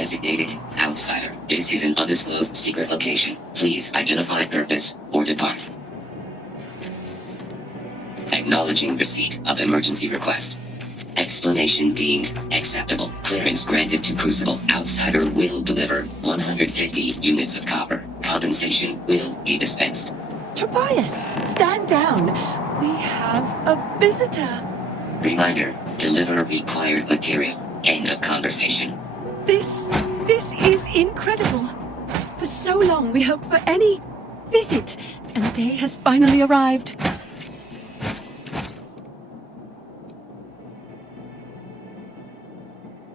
Designated outsider. This is an undisclosed secret location. Please identify purpose or depart. Acknowledging receipt of emergency request. Explanation deemed acceptable. Clearance granted to Crucible. Outsider will deliver 150 units of copper. Compensation will be dispensed. Tobias, stand down. We have a visitor. Reminder, deliver required material. End of conversation. This is incredible. For so long we hoped for any visit, and the day has finally arrived.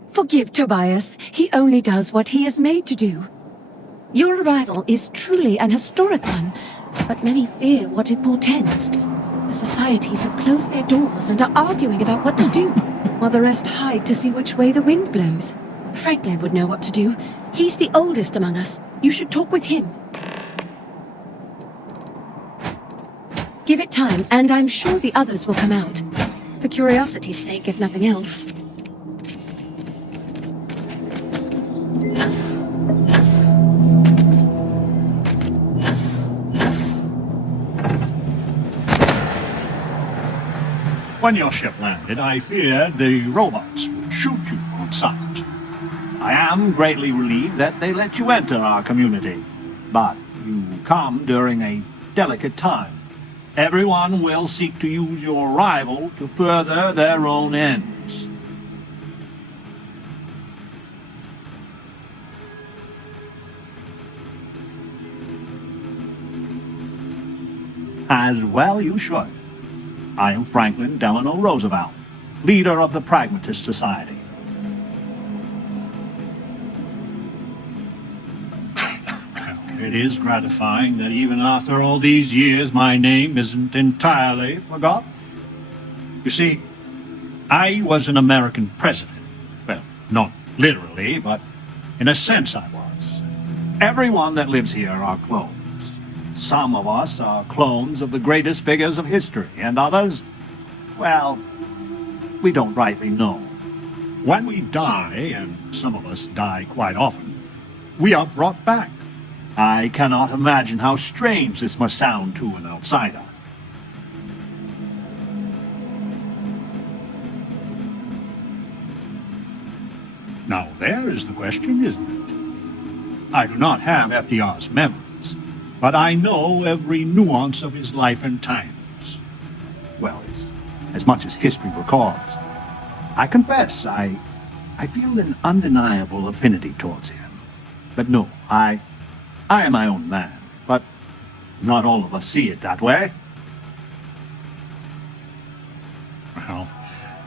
Forgive Tobias. He only does what he is made to do. Your arrival is truly an historic one, but many fear what it portends. The societies have closed their doors and are arguing about what to do, while the rest hide to see which way the wind blows. Franklin would know what to do. He's the oldest among us. You should talk with him. Give it time, and I'm sure the others will come out. For curiosity's sake, if nothing else. When your ship landed, I feared the robots would shoot you on sight. I am greatly relieved that they let you enter our community, but you come during a delicate time. Everyone will seek to use your arrival to further their own ends. As well you should. I am Franklin Delano Roosevelt, leader of the Pragmatist Society. It is gratifying that even after all these years, my name isn't entirely forgotten. You see, I was an American president. Well, not literally, but in a sense I was. Everyone that lives here are clones. Some of us are clones of the greatest figures of history, and others, well, we don't rightly know. When we die, and some of us die quite often, we are brought back. I cannot imagine how strange this must sound to an outsider. Now there is the question, isn't it? I do not have FDR's memories, but I know every nuance of his life and times. Well, as much as history records. I confess, I feel an undeniable affinity towards him. But no, I am my own man, but not all of us see it that way. Well,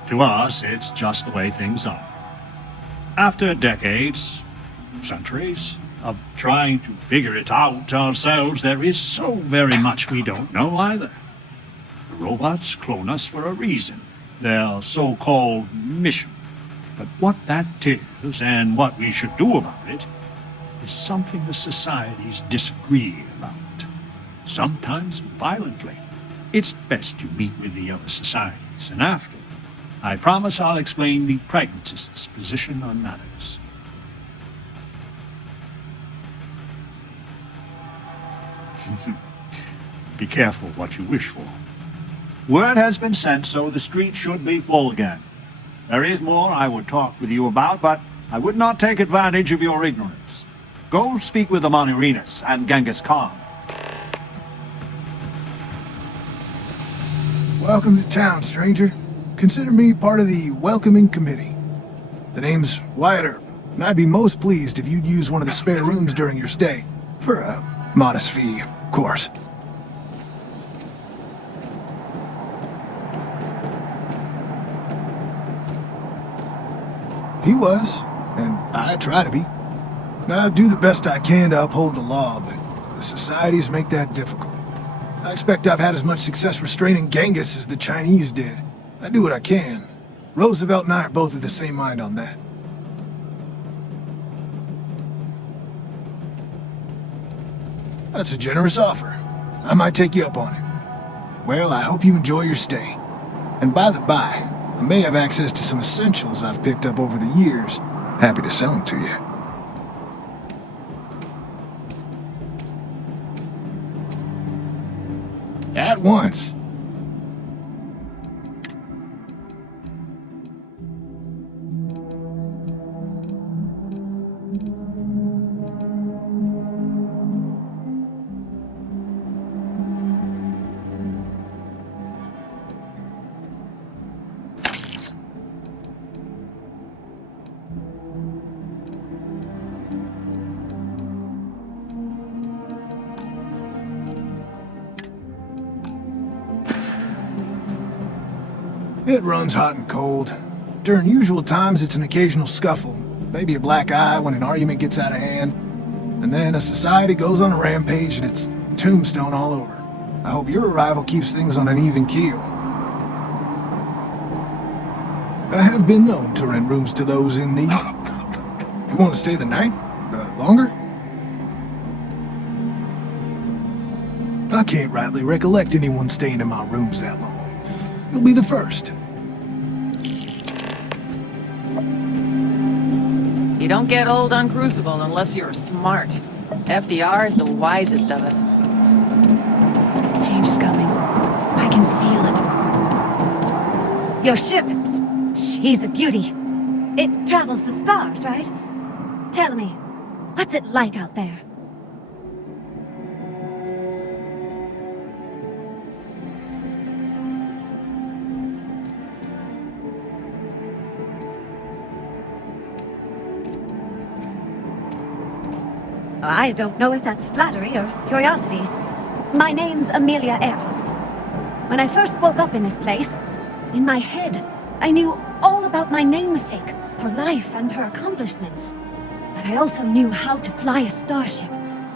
to us, it's just the way things are. After decades, centuries, of trying to figure it out ourselves, there is so very much we don't know either. The robots clone us for a reason, their so-called mission. But what that is, and what we should do about it, is something the societies disagree about, sometimes violently. It's best you meet with the other societies, and after, I promise I'll explain the pragmatists' position on matters. Be careful what you wish for. Word has been sent, so the street should be full again. There is more I would talk with you about, but I would not take advantage of your ignorance. Go speak with the Monerinas and Genghis Khan. Welcome to town, stranger. Consider me part of the welcoming committee. The name's Wyatt Earp, and I'd be most pleased if you'd use one of the spare rooms during your stay. For a modest fee, of course. He was, and I try to be. I do the best I can to uphold the law, but the societies make that difficult. I expect I've had as much success restraining Genghis as the Chinese did. I do what I can. Roosevelt and I are both of the same mind on that. That's a generous offer. I might take you up on it. Well, I hope you enjoy your stay. And by the by, I may have access to some essentials I've picked up over the years. Happy to sell them to you. at once. It runs hot and cold. During usual times, it's an occasional scuffle, maybe a black eye when an argument gets out of hand, and then a society goes on a rampage and it's tombstone all over. I hope your arrival keeps things on an even keel. I have been known to rent rooms to those in need. You want to stay the night? Longer? I can't rightly recollect anyone staying in my rooms that long. You'll be the first. You don't get old on Crucible unless you're smart. FDR is the wisest of us. Change is coming. I can feel it. Your ship. She's a beauty. It travels the stars, right? Tell me, what's it like out there? I don't know if that's flattery or curiosity. My name's Amelia Earhart. When I first woke up in this place, in my head, I knew all about my namesake, her life and her accomplishments. But I also knew how to fly a starship,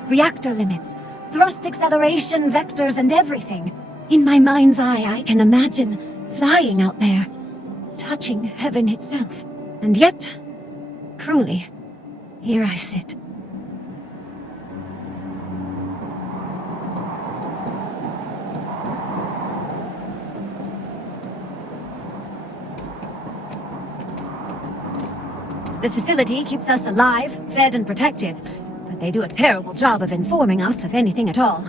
reactor limits, thrust acceleration, vectors, and everything. In my mind's eye, I can imagine flying out there, touching heaven itself. And yet, cruelly, here I sit. The facility keeps us alive, fed, and protected, but they do a terrible job of informing us of anything at all.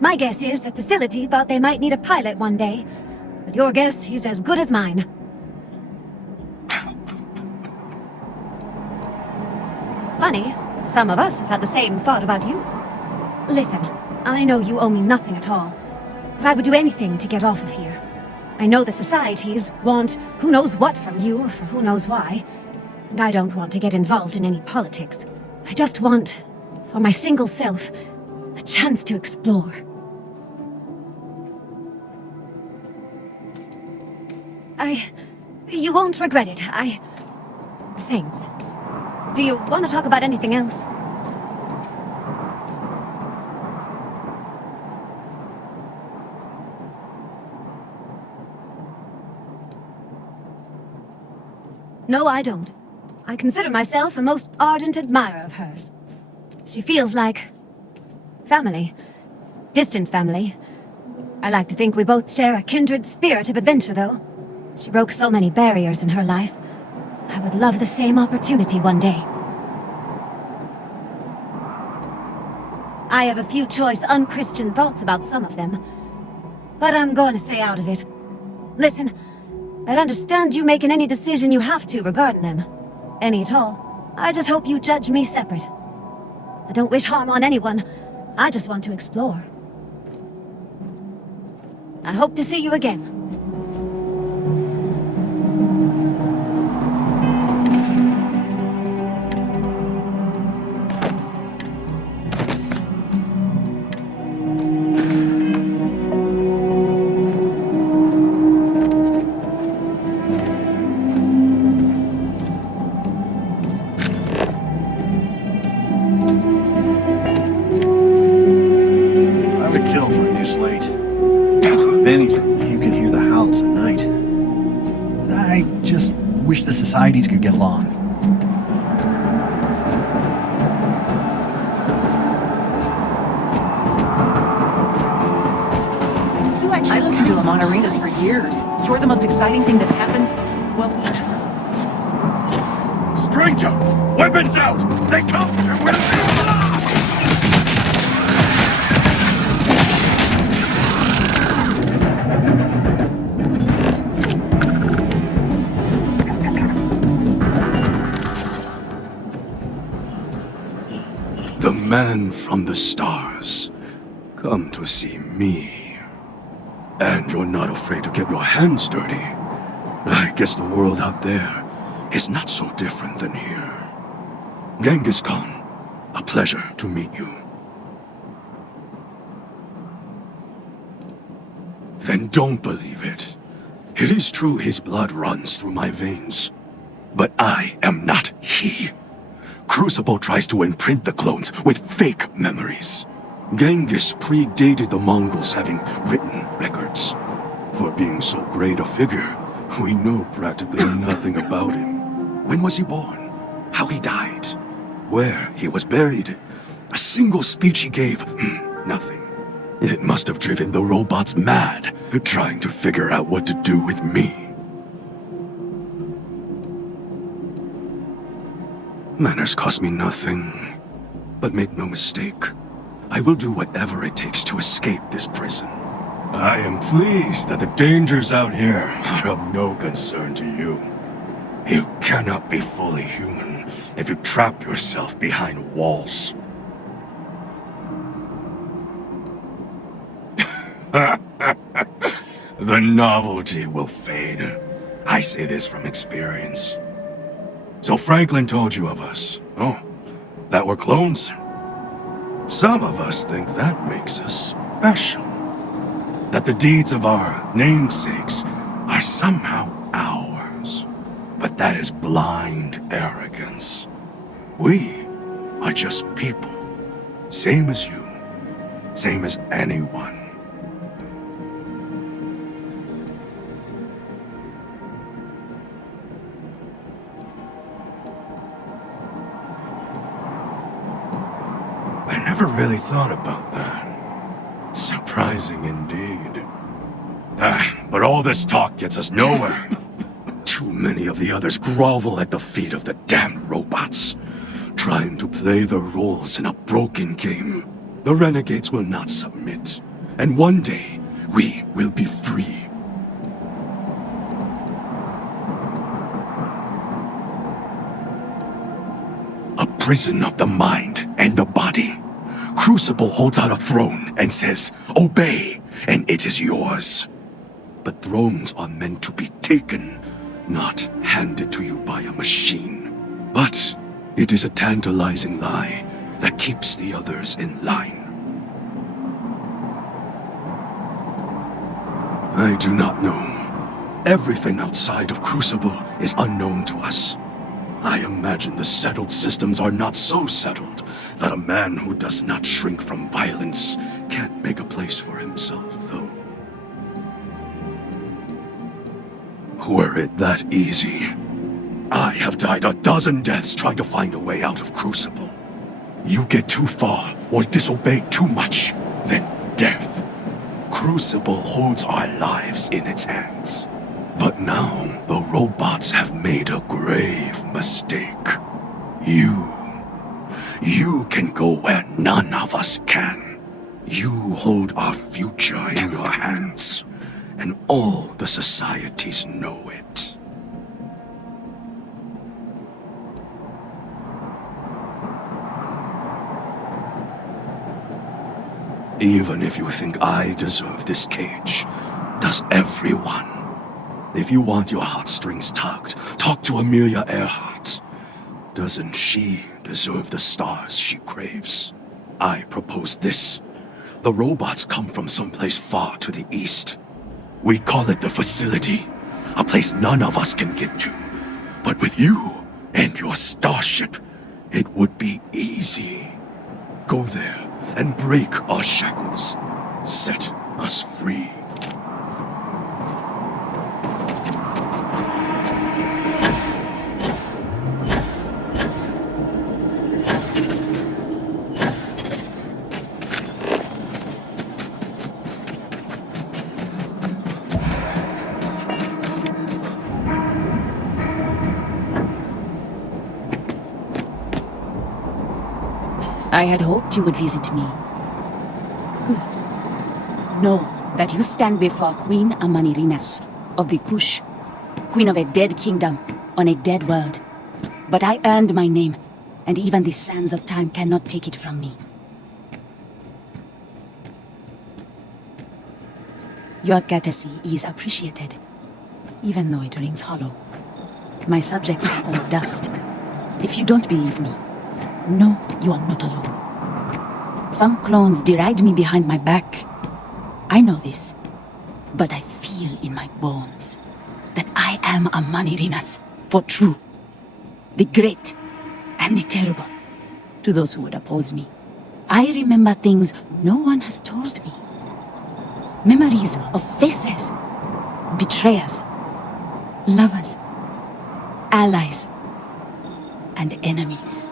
My guess is the facility thought they might need a pilot one day, but your guess is as good as mine. Funny, some of us have had the same thought about you. Listen, I know you owe me nothing at all, but I would do anything to get off of here. I know the societies want who knows what from you for who knows why. And I don't want to get involved in any politics. I just want, for my single self, a chance to explore. You won't regret it. Thanks. Do you want to talk about anything else? No, I don't. I consider myself a most ardent admirer of hers. She feels like family. Distant family. I like to think we both share a kindred spirit of adventure, though. She broke so many barriers in her life. I would love the same opportunity one day. I have a few choice, unchristian thoughts about some of them, but I'm going to stay out of it. Listen, I'd understand you making any decision you have to regarding them. Any at all. I just hope you judge me separate. I don't wish harm on anyone. I just want to explore. I hope to see you again. The societies could get along. I listened to Amon Arenas for years. You're the most exciting thing that's happened, well, Stranger! Weapons out! They come! The man from the stars. Come to see me. And you're not afraid to get your hands dirty. I guess the world out there is not so different than here. Genghis Khan, a pleasure to meet you. Then don't believe it. It is true his blood runs through my veins. But I am not he. Crucible tries to imprint the clones with fake memories. Genghis predated the Mongols having written records. For being so great a figure, we know practically nothing about him. When was he born? How he died? Where he was buried? A single speech he gave? Nothing. It must have driven the robots mad, trying to figure out what to do with me. Manners cost me nothing. But make no mistake, I will do whatever it takes to escape this prison. I am pleased that the dangers out here are of no concern to you. You cannot be fully human if you trap yourself behind walls. The novelty will fade. I say this from experience. So Franklin told you of us. Oh, that we're clones? Some of us think that makes us special. That the deeds of our namesakes are somehow ours. But that is blind arrogance. We are just people. Same as you. Same as anyone. I never really thought about that. Surprising indeed. But all this talk gets us nowhere. Too many of the others grovel at the feet of the damned robots, trying to play their roles in a broken game. The renegades will not submit, and one day, we will be free. A prison of the mind and the body. Crucible holds out a throne and says, "Obey, and it is yours." But thrones are meant to be taken, not handed to you by a machine. But it is a tantalizing lie that keeps the others in line. I do not know. Everything outside of Crucible is unknown to us. I imagine the settled systems are not so settled that a man who does not shrink from violence can't make a place for himself, though. Were it that easy, I have died a dozen deaths trying to find a way out of Crucible. You get too far or disobey too much, then death. Crucible holds our lives in its hands. But now, the robots have made a grave mistake. You can go where none of us can. You hold our future in your hands, and all the societies know it. Even if you think I deserve this cage, does everyone? If you want your heartstrings tugged, talk to Amelia Earhart. Doesn't she deserve the stars she craves? I propose this. The robots come from someplace far to the east. We call it the facility, a place none of us can get to. But with you and your starship, it would be easy. Go there and break our shackles. Set us free. I had hoped you would visit me. Good. Know that you stand before Queen Amanirinas of the Kush, queen of a dead kingdom on a dead world. But I earned my name, and even the sands of time cannot take it from me. Your courtesy is appreciated, even though it rings hollow. My subjects are all dust. If you don't believe me, know you are not alone. Some clones deride me behind my back. I know this, but I feel in my bones that I am a Manirinas for true. The great and the terrible, to those who would oppose me. I remember things no one has told me. Memories of faces, betrayers, lovers, allies, and enemies.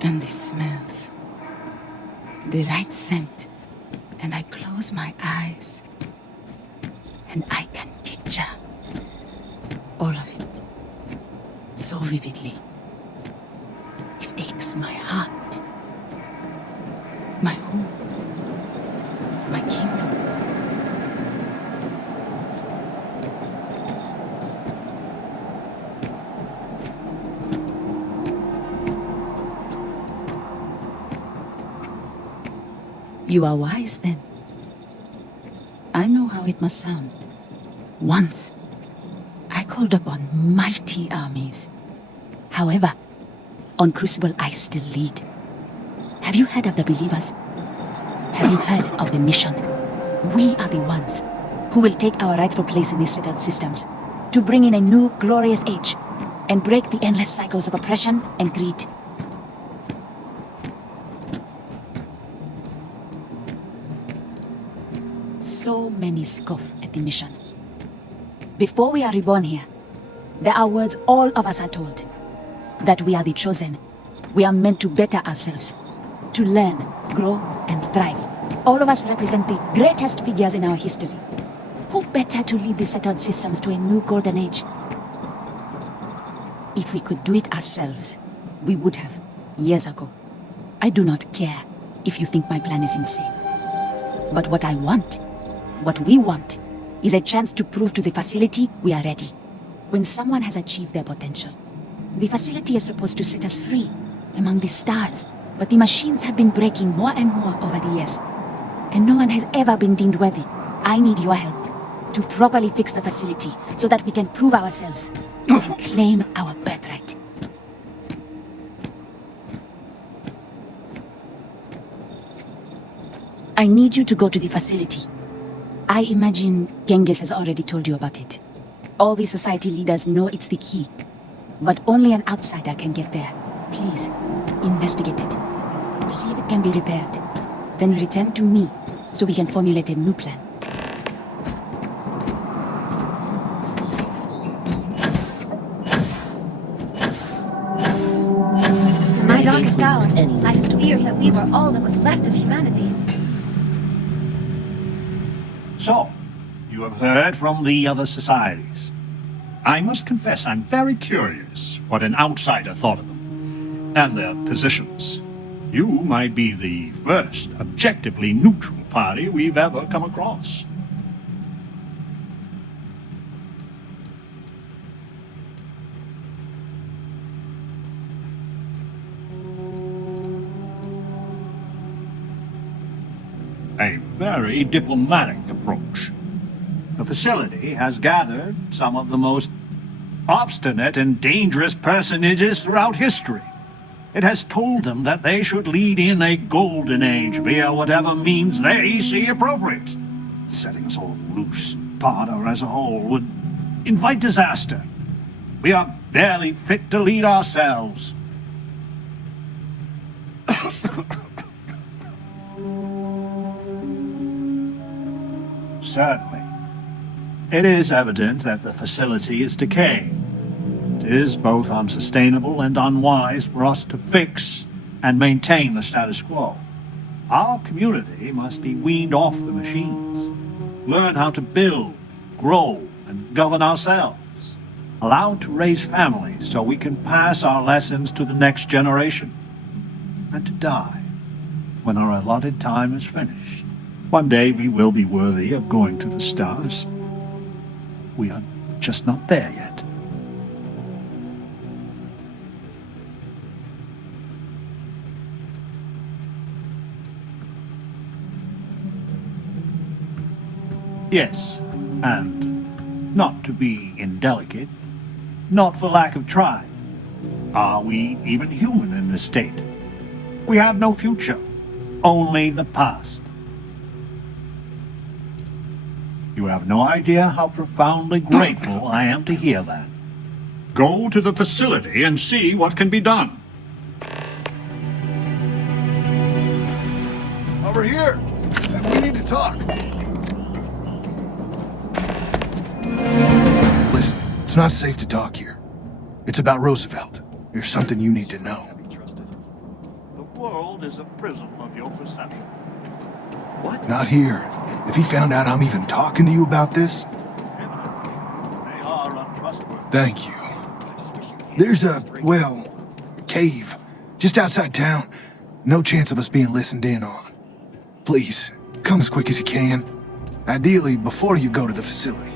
And the smells. The right scent. And I close my eyes. And I can picture all of it so vividly. It aches my heart. My home. My kingdom. You are wise, then. I know how it must sound. Once, I called upon mighty armies. However, on Crucible I still lead. Have you heard of the believers? Have you heard of the mission? We are the ones who will take our rightful place in these settled systems to bring in a new glorious age and break the endless cycles of oppression and greed. So many scoff at the mission. Before we are reborn here, there are words all of us are told. That we are the chosen. We are meant to better ourselves. To learn, grow, and thrive. All of us represent the greatest figures in our history. Who better to lead the settled systems to a new golden age? If we could do it ourselves, we would have, years ago. I do not care if you think my plan is insane. But what I want, what we want, is a chance to prove to the facility we are ready. When someone has achieved their potential, the facility is supposed to set us free among the stars. But the machines have been breaking more and more over the years, and no one has ever been deemed worthy. I need your help to properly fix the facility so that we can prove ourselves and claim our birthright. I need you to go to the facility. I imagine Genghis has already told you about it. All the society leaders know it's the key, but only an outsider can get there. Please, investigate it. See if it can be repaired. Then return to me so we can formulate a new plan. My darkest hours, I feared that we were all that was left of humanity. So, you have heard from the other societies. I must confess I'm very curious what an outsider thought of them, and their positions. You might be the first objectively neutral party we've ever come across. A very diplomatic approach. The facility has gathered some of the most obstinate and dangerous personages throughout history. It has told them that they should lead in a golden age via whatever means they see appropriate. Setting us all loose, Parda as a whole, would invite disaster. We are barely fit to lead ourselves. Certainly. It is evident that the facility is decaying. It is both unsustainable and unwise for us to fix and maintain the status quo. Our community must be weaned off the machines, learn how to build, grow, and govern ourselves, allowed to raise families so we can pass our lessons to the next generation, and to die when our allotted time is finished. One day we will be worthy of going to the stars. We are just not there yet. Yes, and not to be indelicate, not for lack of trying. Are we even human in this state? We have no future, only the past. You have no idea how profoundly grateful I am to hear that. Go to the facility and see what can be done. Over here! We need to talk. Listen, it's not safe to talk here. It's about Roosevelt. There's something you need to know. The world is a prism of your perception. What? Not here. If he found out I'm even talking to you about this... They are untrustworthy. Thank you. There's a cave, just outside town. No chance of us being listened in on. Please, come as quick as you can. Ideally, before you go to the facility.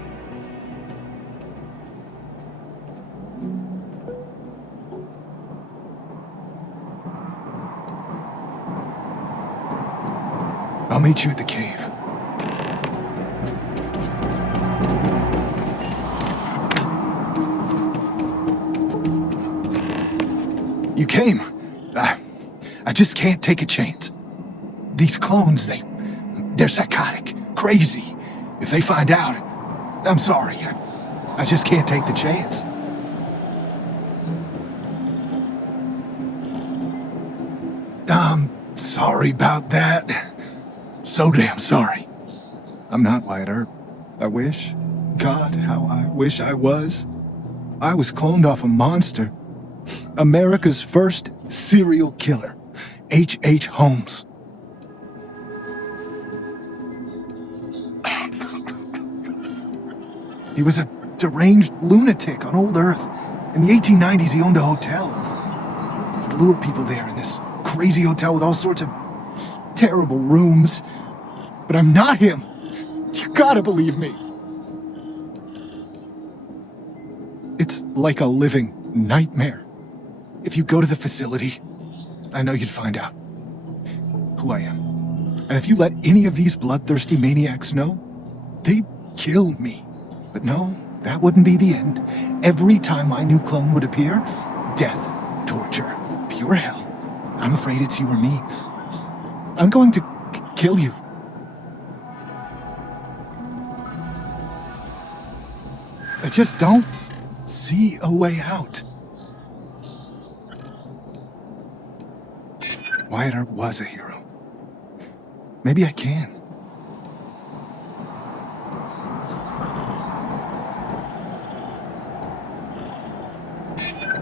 I'll meet you at the cave. You came. I just can't take a chance. These clones, they're psychotic, crazy. If they find out, I'm sorry. I just can't take the chance. I'm sorry about that. So damn sorry. I'm not Wyatt Earp. I wish. God, how I wish I was. I was cloned off a monster. America's first serial killer, H.H. Holmes. He was a deranged lunatic on old Earth. In the 1890s, he owned a hotel. He'd lure people there in this crazy hotel with all sorts of terrible rooms. But I'm not him. You gotta believe me. It's like a living nightmare. If you go to the facility, I know you'd find out who I am. And if you let any of these bloodthirsty maniacs know, they'd kill me. But no, that wouldn't be the end. Every time my new clone would appear, death, torture, pure hell. I'm afraid it's you or me. I'm going to kill you. I just don't see a way out. Wyatt Earp was a hero. Maybe I can.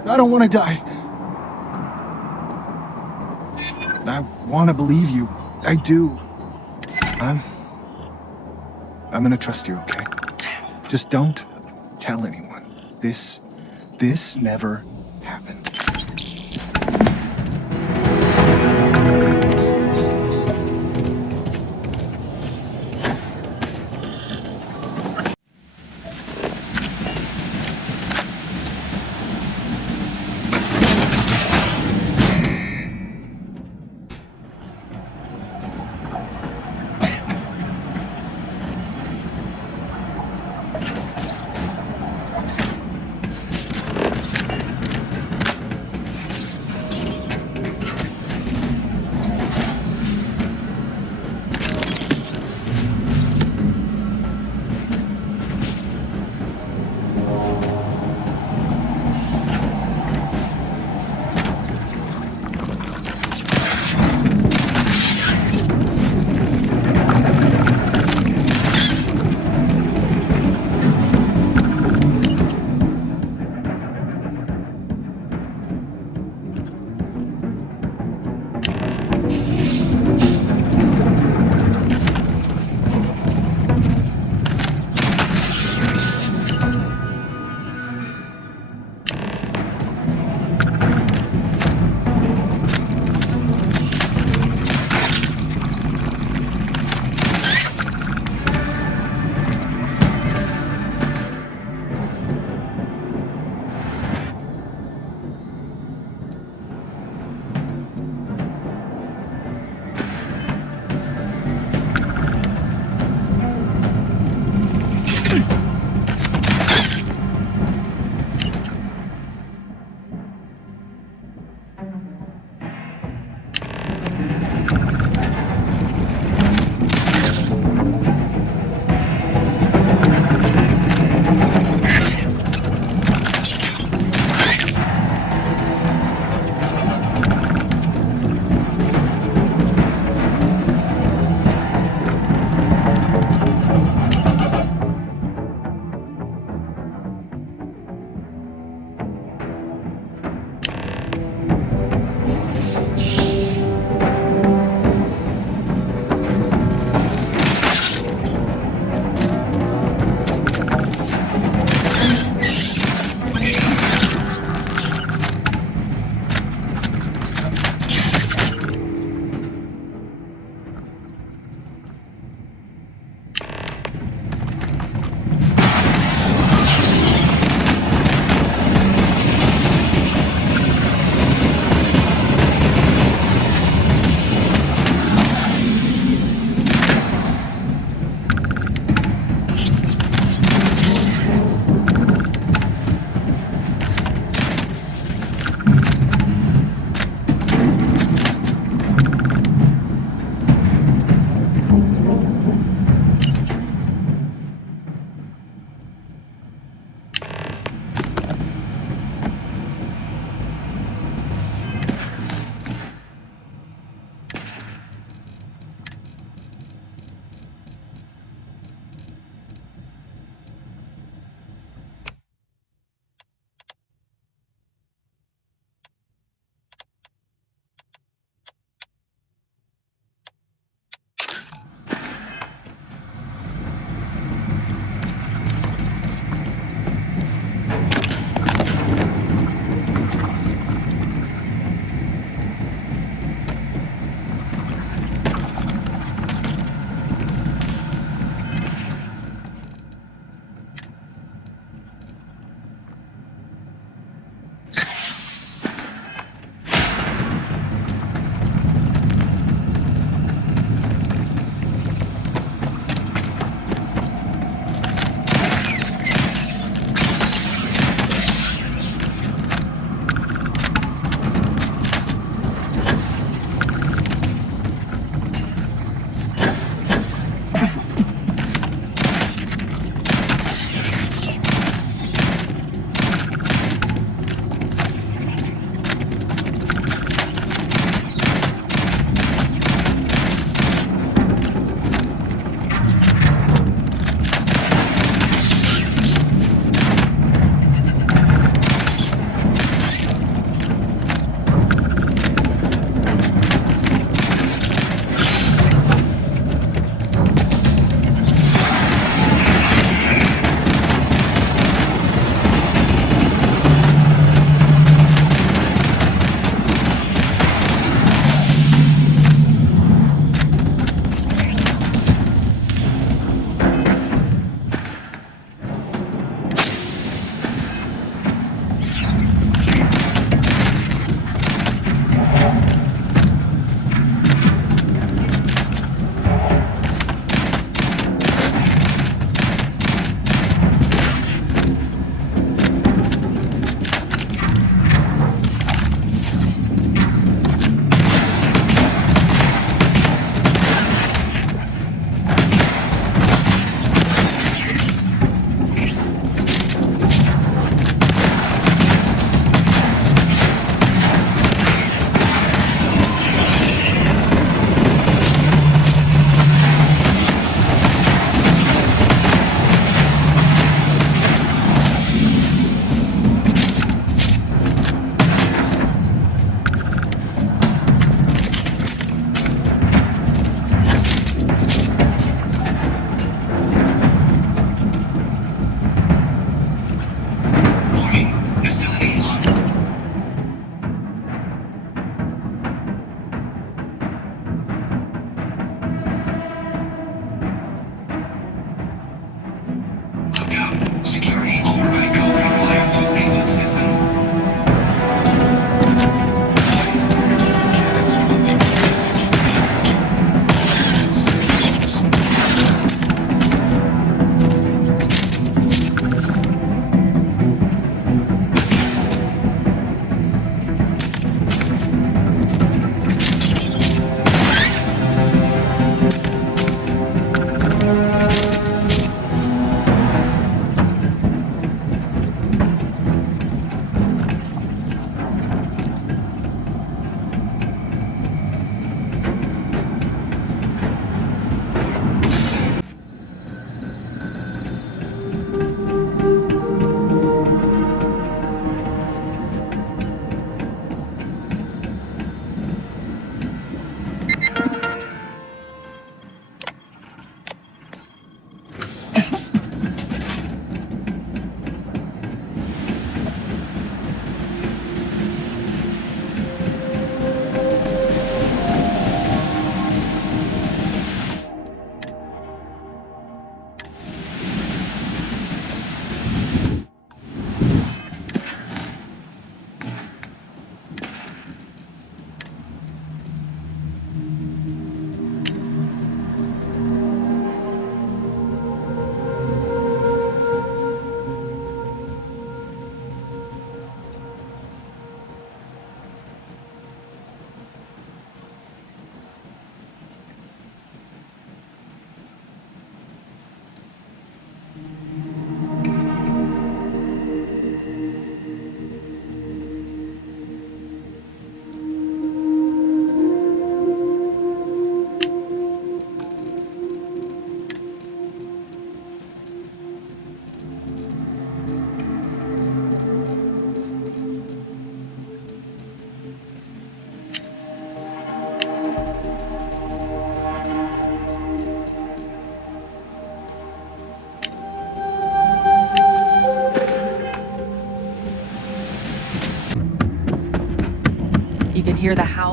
I don't want to die. I want to believe you. I do. I'm gonna trust you, okay? Just don't tell anyone. This never happened.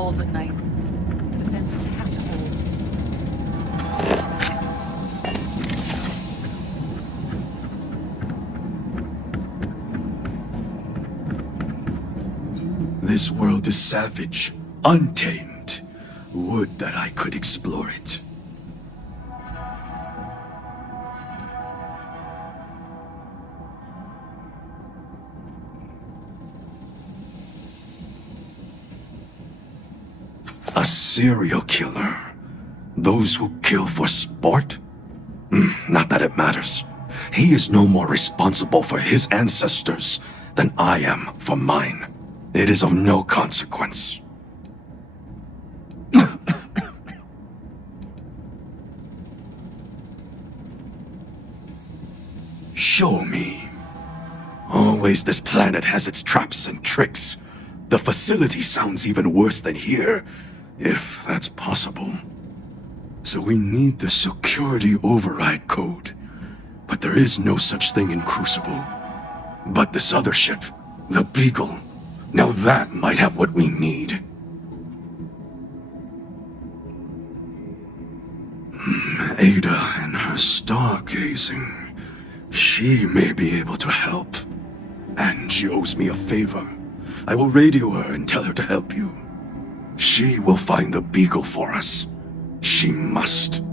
patrols at night. The defenses have to hold. This world is savage, untamed. Would that I could explore it. A serial killer. Those who kill for sport? Not that it matters. He is no more responsible for his ancestors than I am for mine. It is of no consequence. Show me. Always this planet has its traps and tricks. The facility sounds even worse than here, if that's possible. So we need the security override code. But there is no such thing in Crucible. But this other ship, the Beagle, now that might have what we need. Ada and her stargazing. She may be able to help. And she owes me a favor. I will radio her and tell her to help you. She will find the Beagle for us. She must.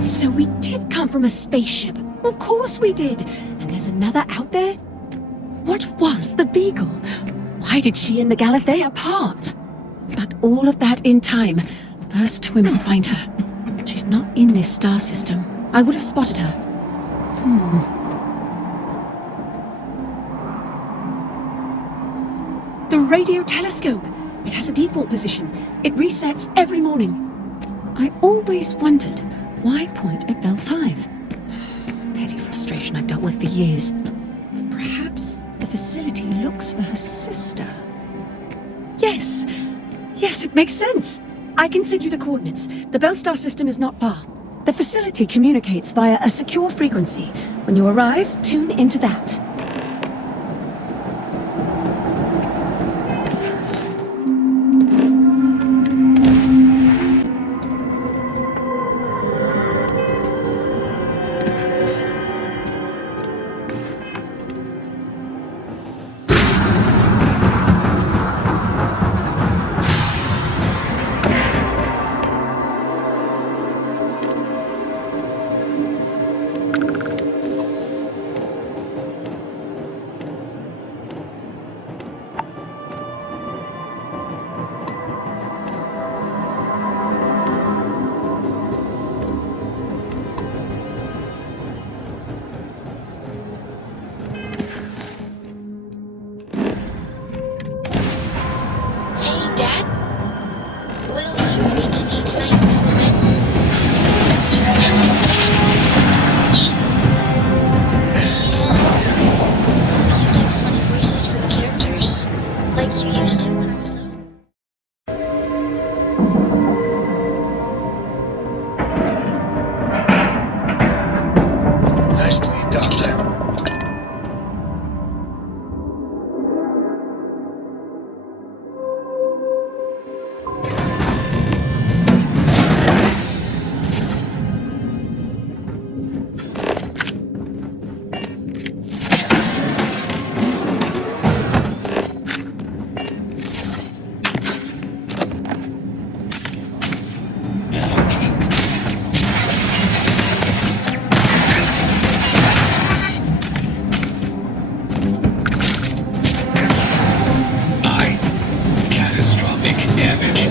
So we did come from a spaceship. Of course we did. And there's another out there? What was the Beagle? Why did she and the Galathea part? But all of that in time. First, we must find her. She's not in this star system. I would have spotted her. The radio telescope. It has a default position. It resets every morning. I always wondered, why point at Bell 5? Petty frustration I've dealt with for years. But perhaps the facility looks for her sister. Yes, it makes sense. I can send you the coordinates. The Bell Star system is not far. The facility communicates via a secure frequency. When you arrive, tune into that. Hey, Dad? Will you read to me tonight before bed? Will you do funny voices for the characters? Like you used to when I was little? Nicely done, then. Catastrophic damage.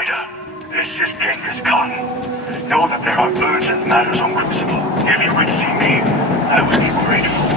Outsider, this is Genghis Khan. Know that there are urgent matters on Crucible. If you could see me, I would be grateful.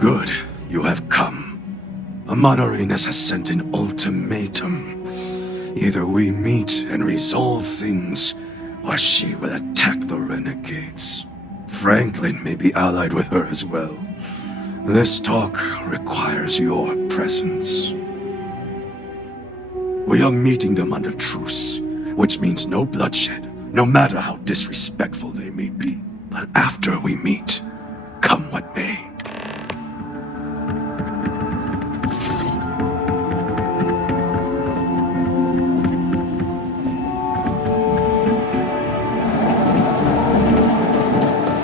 Good, you have come. Amonarinus has sent an ultimatum. Either we meet and resolve things, or she will attack the renegades. Franklin may be allied with her as well. This talk requires your presence. We are meeting them under truce, which means no bloodshed, no matter how disrespectful they may be. But after we meet, come what may.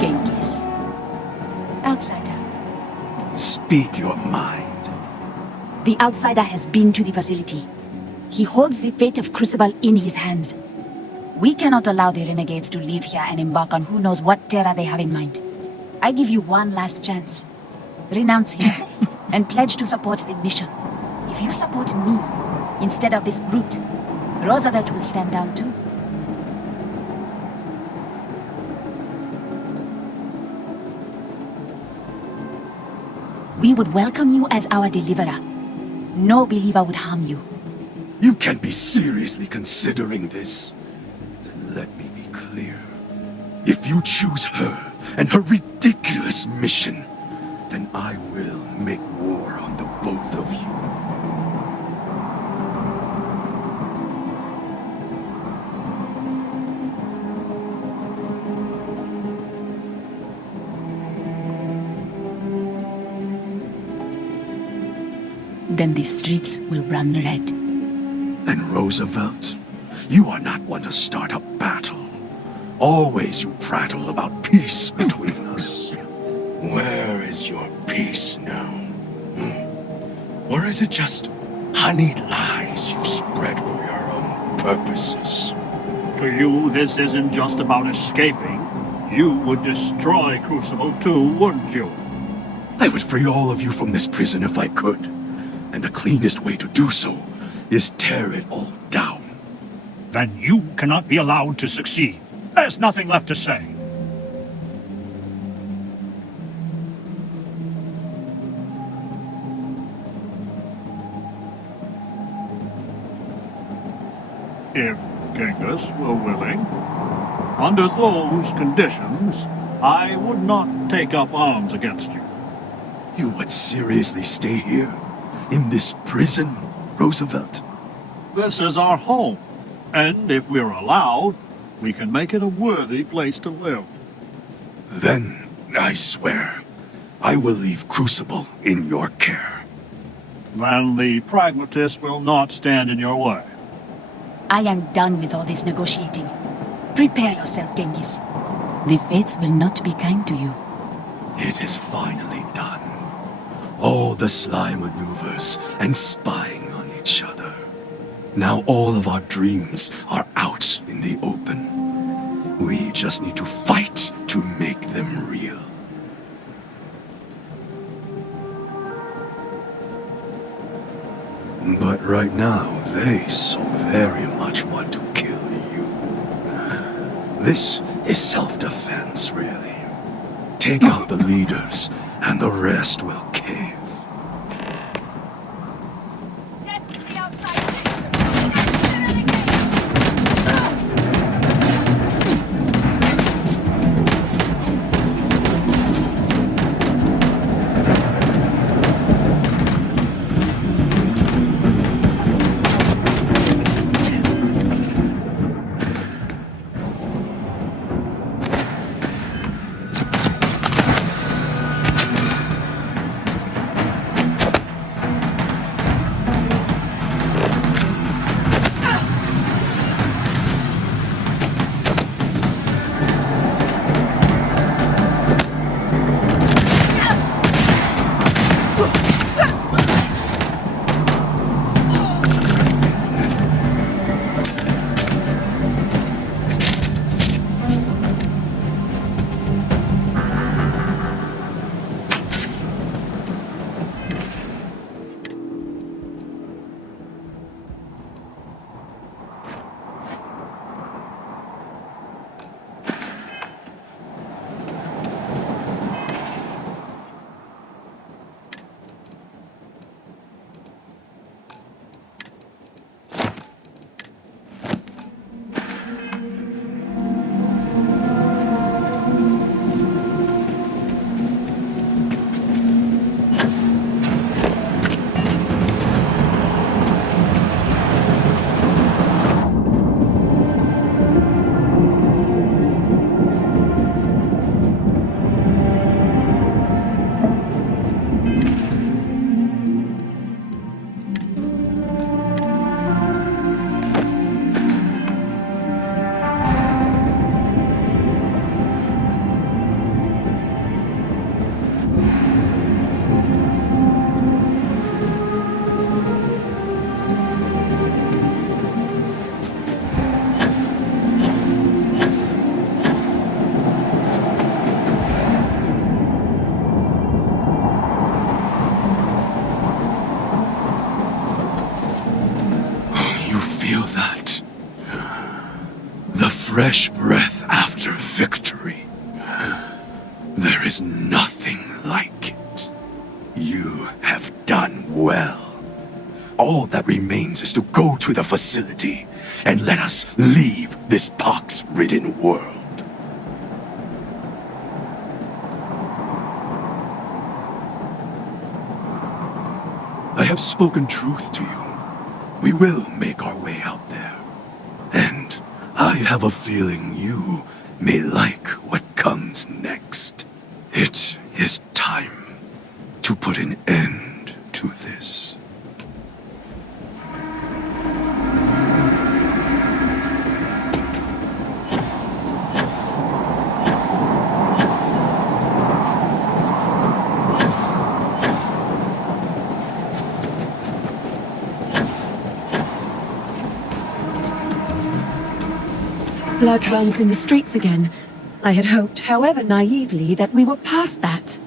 Genghis. Outsider. Speak your mind. The outsider has been to the facility. He holds the fate of Crucible in his hands. We cannot allow the renegades to leave here and embark on who knows what terror they have in mind. I give you one last chance. Renounce him and pledge to support the mission. If you support me instead of this brute, Roosevelt will stand down too. We would welcome you as our deliverer. No believer would harm you. You can't be seriously considering this. Then let me be clear. If you choose her and her ridiculous mission, then I will make war on the both of you. Then the streets will run red. And Roosevelt, you are not one to start a battle. Always you prattle about peace between us. Where is your peace now? Or is it just honeyed lies you spread for your own purposes? To you, this isn't just about escaping. You would destroy Crucible too, wouldn't you? I would free all of you from this prison if I could. And the cleanest way to do so is tear it all down. Then you cannot be allowed to succeed. There's nothing left to say. If Genghis were willing, under those conditions, I would not take up arms against you. You would seriously stay here? In this prison, Roosevelt? This is our home, and if we're allowed, we can make it a worthy place to live. Then, I swear, I will leave Crucible in your care. Then the pragmatist will not stand in your way. I am done with all this negotiating. Prepare yourself, Genghis. The fates will not be kind to you. It is finally done. All the sly maneuvers and spying on each other. Now all of our dreams are out in the open. We just need to fight to make them real. But right now, they so very much want to kill you. This is self-defense, really. Take out the leaders, and the rest will cave. fresh breath after victory. There is nothing like it. You have done well. All that remains is to go to the facility and let us leave this pox-ridden world. I have spoken truth to you. We will make our way out there. And I have a feeling you may like what comes next. It is time to put an end to this. Blood runs in the streets again. I had hoped, however naively, that we were past that.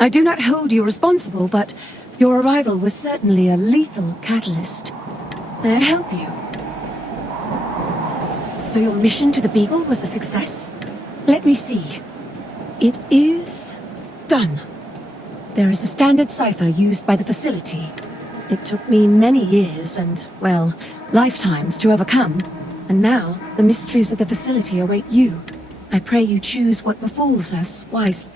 I do not hold you responsible, but your arrival was certainly a lethal catalyst. May I help you? So your mission to the Beagle was a success? Let me see. It is done. There is a standard cipher used by the facility. It took me many years and, well, lifetimes to overcome. And now, the mysteries of the facility await you. I pray you choose what befalls us wisely.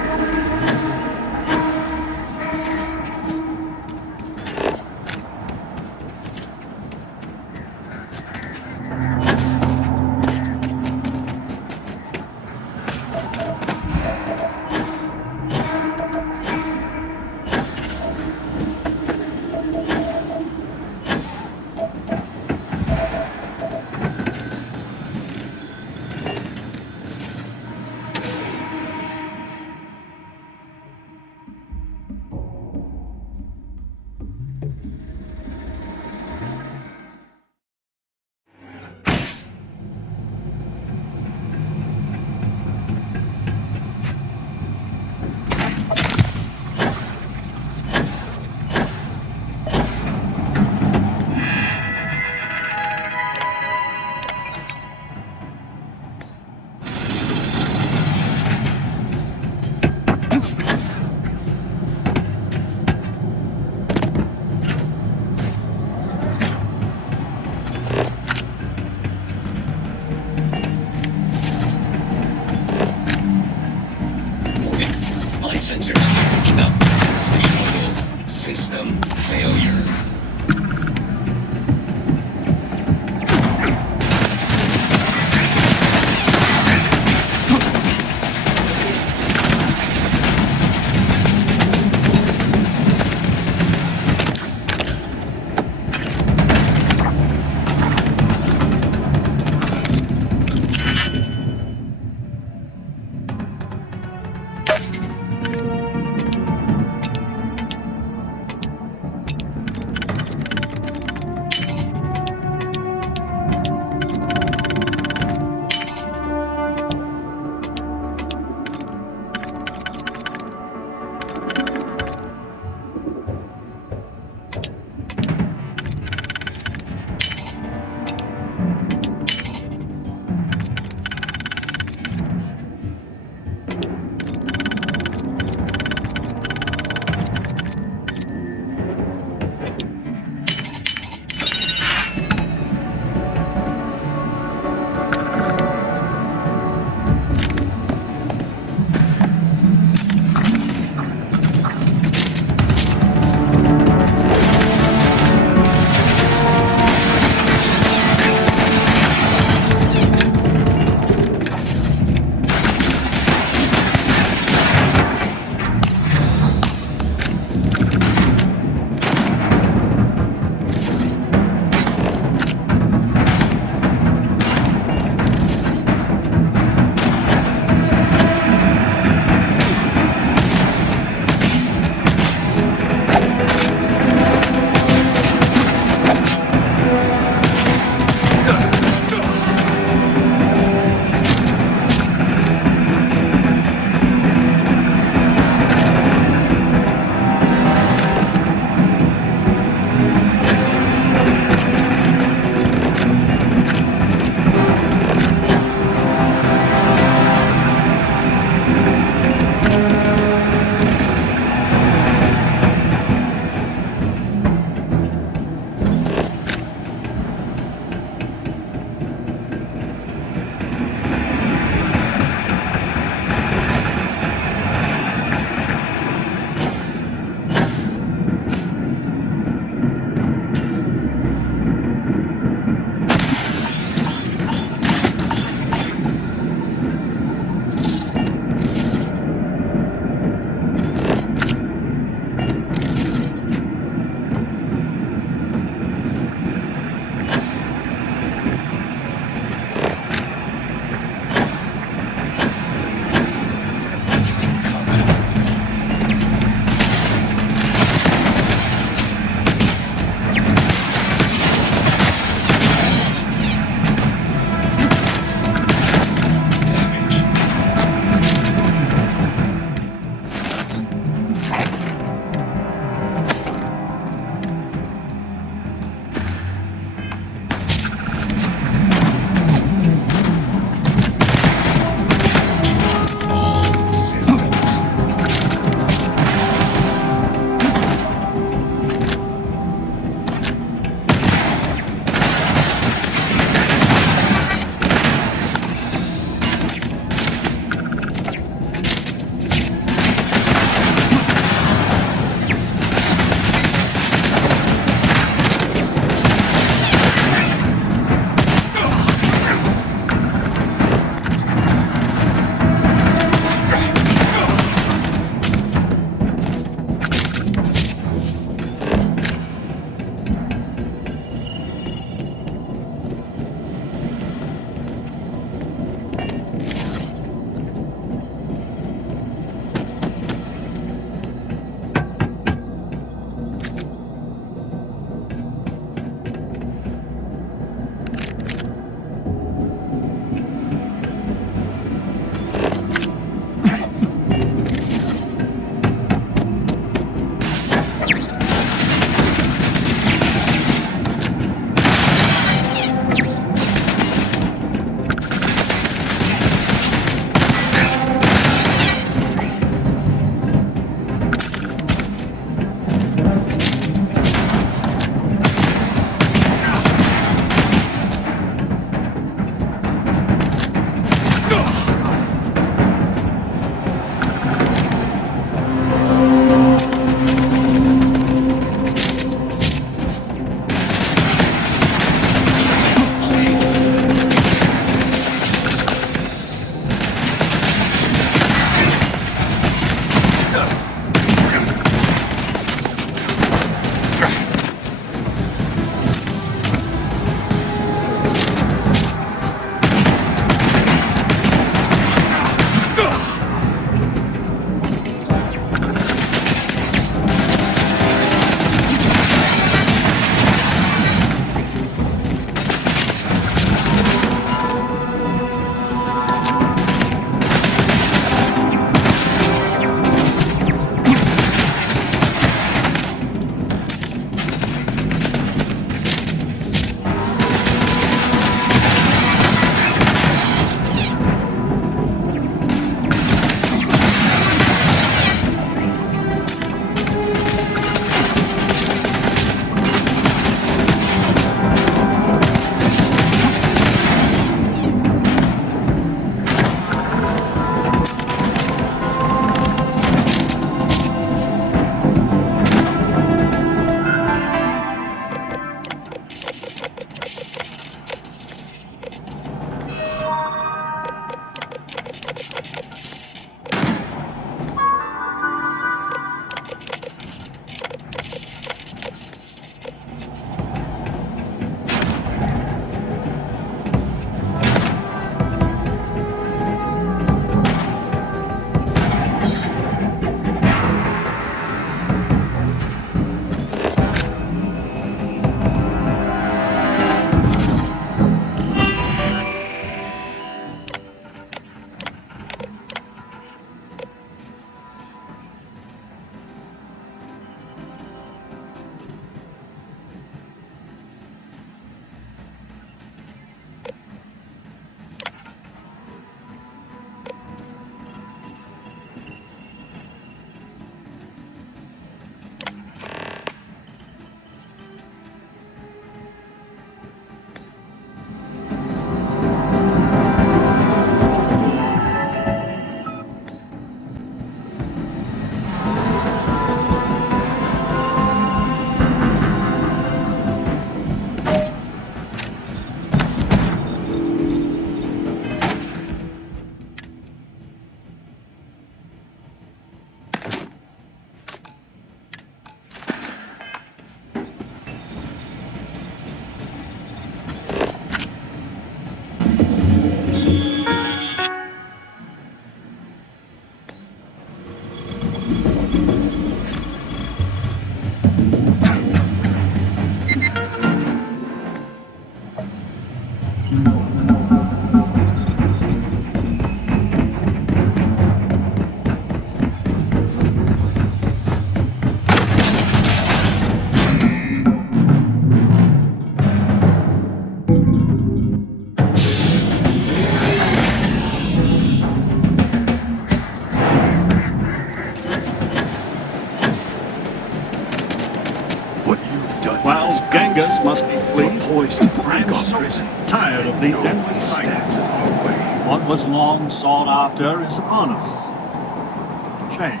Genghis must be You're pleased. poised to break I'm our so prison. tired of these No endless one cycles. stands in our way. What was long sought after is upon us. Change.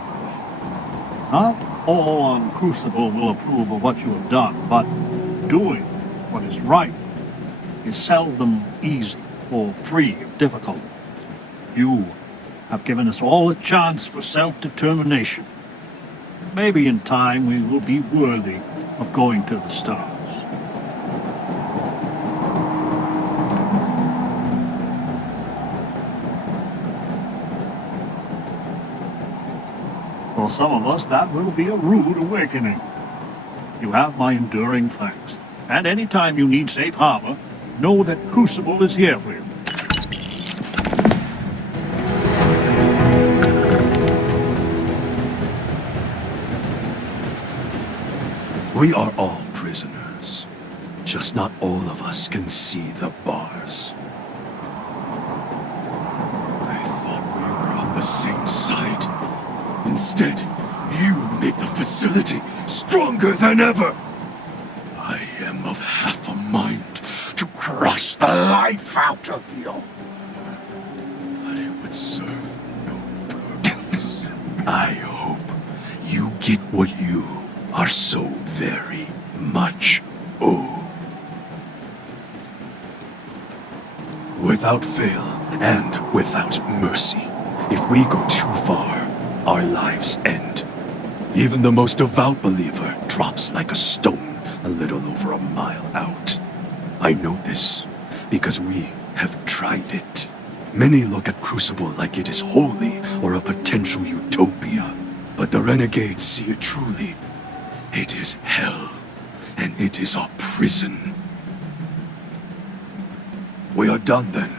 Not all on Crucible will approve of what you have done, but doing what is right is seldom easy or free of difficulty. You have given us all a chance for self-determination. Maybe in time we will be worthy of going to the stars. For some of us, that will be a rude awakening. You have my enduring thanks. And anytime you need safe harbor, know that Crucible is here for you. We are all prisoners. Just not all of us can see the bars. I thought we were on the same side. Instead, you make the facility stronger than ever. I am of half a mind to crush the life out of you. But it would serve no purpose. I hope you get what you are so very much owed. Without fail and without mercy, if we go too far, our lives end. Even the most devout believer drops like a stone a little over a mile out. I know this because we have tried it. Many look at Crucible like it is holy or a potential utopia, but the renegades see it truly. It is hell, and it is our prison. We are done then.